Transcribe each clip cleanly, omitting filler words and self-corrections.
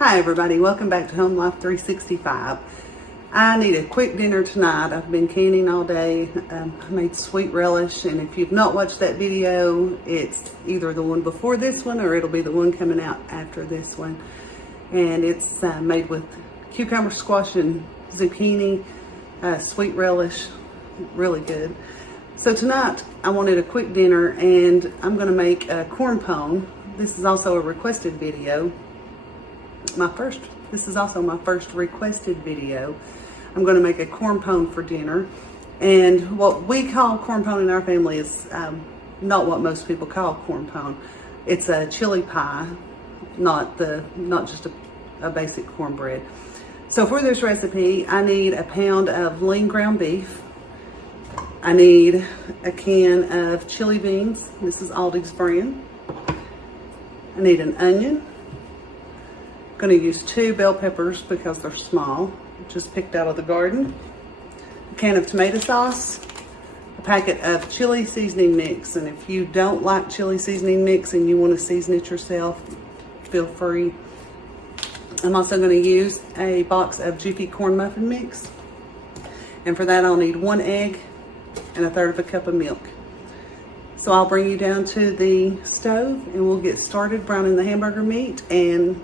Hi everybody, welcome back to Home Life 365. I need a quick dinner tonight. I've been canning all day. I made sweet relish, and if you've not watched that video, it's either the one before this one or it'll be the one coming out after this one. And it's made with cucumber, squash, and zucchini, sweet relish, really good. So tonight I wanted a quick dinner, and I'm going to make a corn pone. This is also a requested video. This is also my first requested video. I'm going to make a corn pone for dinner, and what we call corn pone in our family is not what most people call corn pone. It's a chili pie, not just a basic cornbread. So for this recipe, I need a pound of lean ground beef. I need a can of chili beans. This is Aldi's brand. I need an onion. I'm going to use 2 bell peppers because they're small, just picked out of the garden. A can of tomato sauce, a packet of chili seasoning mix, and if you don't like chili seasoning mix and you want to season it yourself, feel free. I'm also going to use a box of Jiffy corn muffin mix, and for that I'll need 1 egg and 1/3 cup of milk. So I'll bring you down to the stove and we'll get started browning the hamburger meat and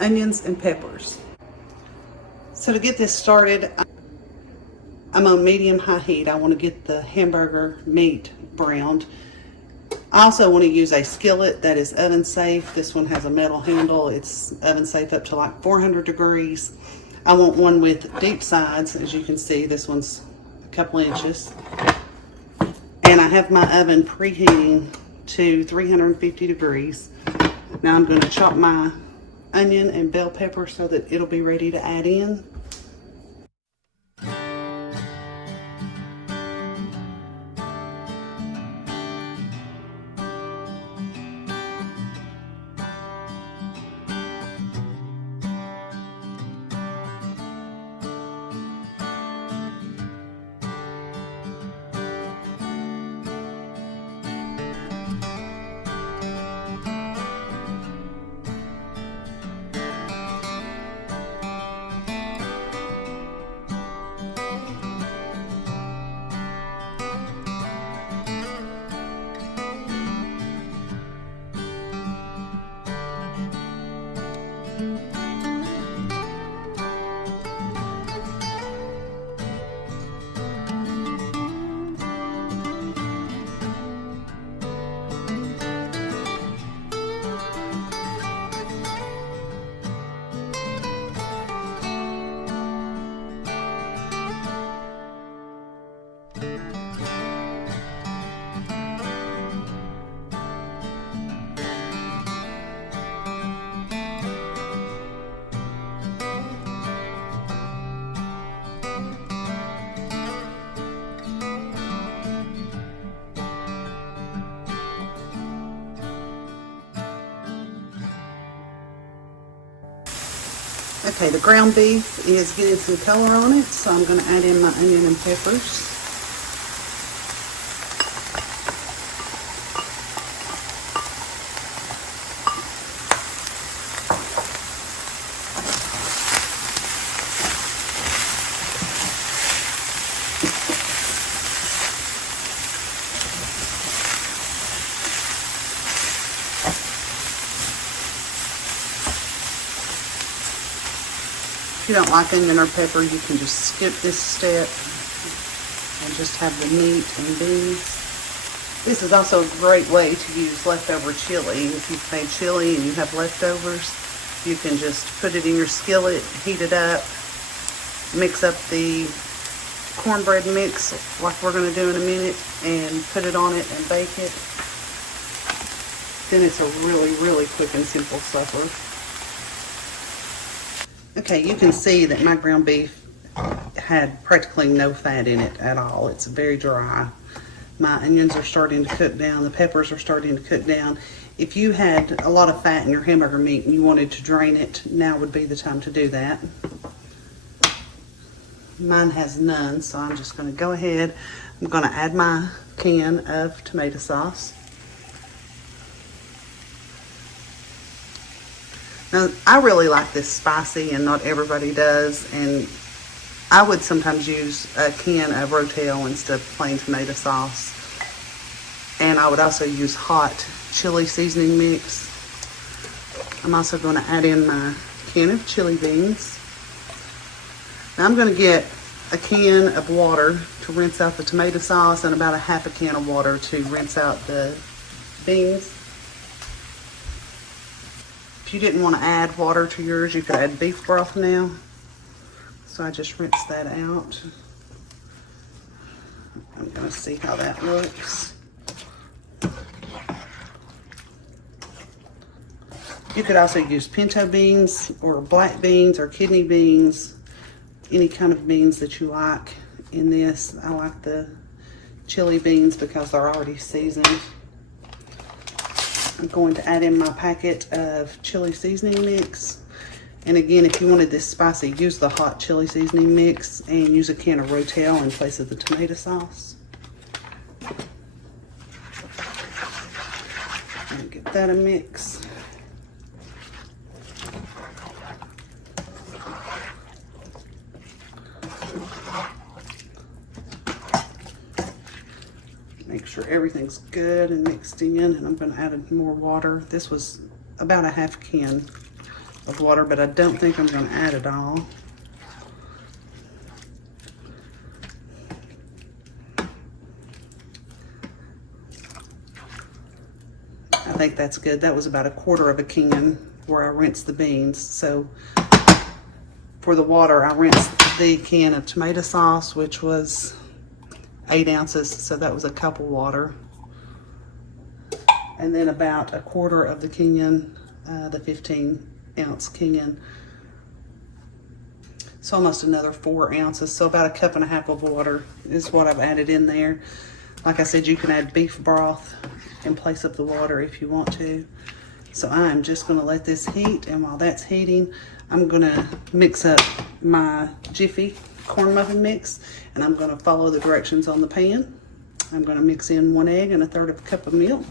onions and peppers. So to get this started, I'm on medium-high heat. I want to get the hamburger meat browned. I also want to use a skillet that is oven safe. This one has a metal handle. It's oven safe up to like 400 degrees. I want one with deep sides. As you can see, this one's a couple inches. And I have my oven preheating to 350 degrees. Now I'm going to chop my onion and bell pepper so that it'll be ready to add in. Okay, the ground beef is getting some color on it, so I'm going to add in my onion and peppers. If you don't like onion or pepper, you can just skip this step and just have the meat and beans. This is also a great way to use leftover chili. If you've made chili and you have leftovers, you can just put it in your skillet, heat it up, mix up the cornbread mix like we're going to do in a minute, and put it on it and bake it. Then it's a really, really quick and simple supper. Okay, you can see that my ground beef had practically no fat in it at all. It's very dry. My onions are starting to cook down. The peppers are starting to cook down. If you had a lot of fat in your hamburger meat and you wanted to drain it, now would be the time to do that. Mine has none, so I'm just going to go ahead. I'm going to add my can of tomato sauce. Now, I really like this spicy, and not everybody does, and I would sometimes use a can of Rotel instead of plain tomato sauce. And I would also use hot chili seasoning mix. I'm also going to add in my can of chili beans. Now I'm going to get a can of water to rinse out the tomato sauce and about a half a can of water to rinse out the beans. If you didn't want to add water to yours, you could add beef broth now. So I just rinse that out. I'm going to see how that looks. You could also use pinto beans or black beans or kidney beans, any kind of beans that you like in this. I like the chili beans because they're already seasoned. I'm going to add in my packet of chili seasoning mix. And again, if you wanted this spicy, use the hot chili seasoning mix and use a can of Rotel in place of the tomato sauce. And give that a mix. Make sure everything's good and mixed in, and I'm going to add more water. This was about a half can of water, but I don't think I'm going to add it all. I think that's good. That was about a quarter of a can where I rinsed the beans. So for the water, I rinsed the can of tomato sauce, which was 8 ounces, so that was a cup of water. And then about a quarter of the can, the 15-ounce can. So almost another 4 ounces, so about a cup and a half of water is what I've added in there. Like I said, you can add beef broth in place of the water if you want to. So I'm just going to let this heat, and while that's heating, I'm going to mix up my Jiffy corn muffin mix, and I'm going to follow the directions on the pan. I'm going to mix in 1 egg and 1/3 of a cup of milk.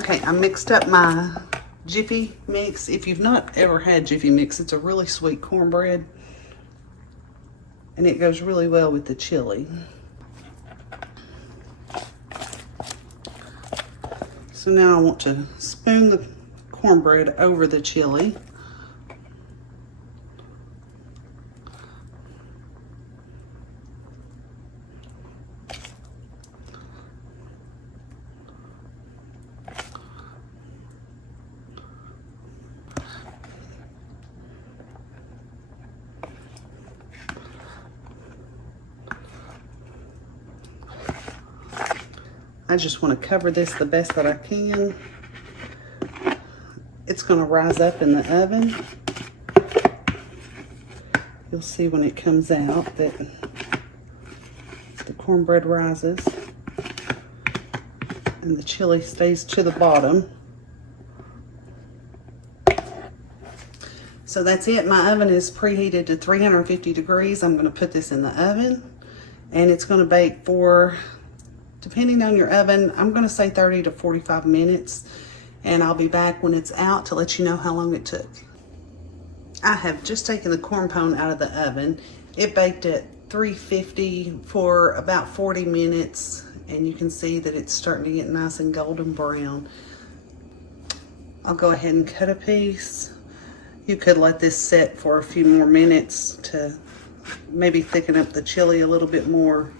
Okay, I mixed up my Jiffy mix. If you've not ever had Jiffy mix, it's a really sweet cornbread, and it goes really well with the chili. So now I want to spoon the cornbread over the chili. I just want to cover this the best that I can. It's going to rise up in the oven. You'll see when it comes out that the cornbread rises and the chili stays to the bottom. So that's it. My oven is preheated to 350 degrees. I'm going to put this in the oven, and it's going to bake for, depending on your oven, I'm going to say 30 to 45 minutes, and I'll be back when it's out to let you know how long it took. I have just taken the corn pone out of the oven. It baked at 350 for about 40 minutes, and you can see that it's starting to get nice and golden brown. I'll go ahead and cut a piece. You could let this set for a few more minutes to maybe thicken up the chili a little bit more.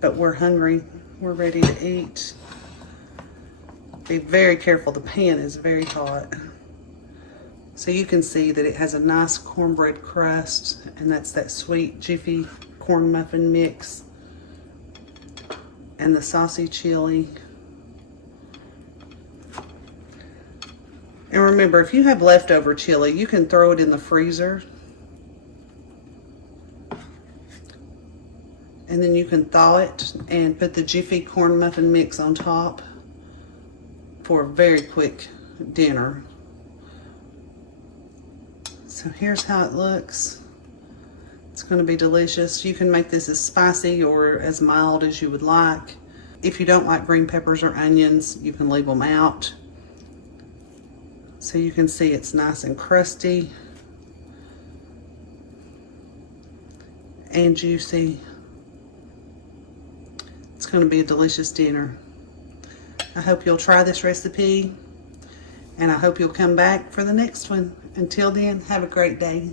But we're hungry. We're ready to eat. Be very careful. The pan is very hot. So you can see that it has a nice cornbread crust, and that's that sweet Jiffy corn muffin mix and the saucy chili. And remember, if you have leftover chili, you can throw it in the freezer. And then you can thaw it and put the Jiffy corn muffin mix on top for a very quick dinner. So here's how it looks. It's going to be delicious. You can make this as spicy or as mild as you would like. If you don't like green peppers or onions, you can leave them out. So you can see it's nice and crusty and juicy. It's going to be a delicious dinner. I hope you'll try this recipe, and I hope you'll come back for the next one. Until then, have a great day.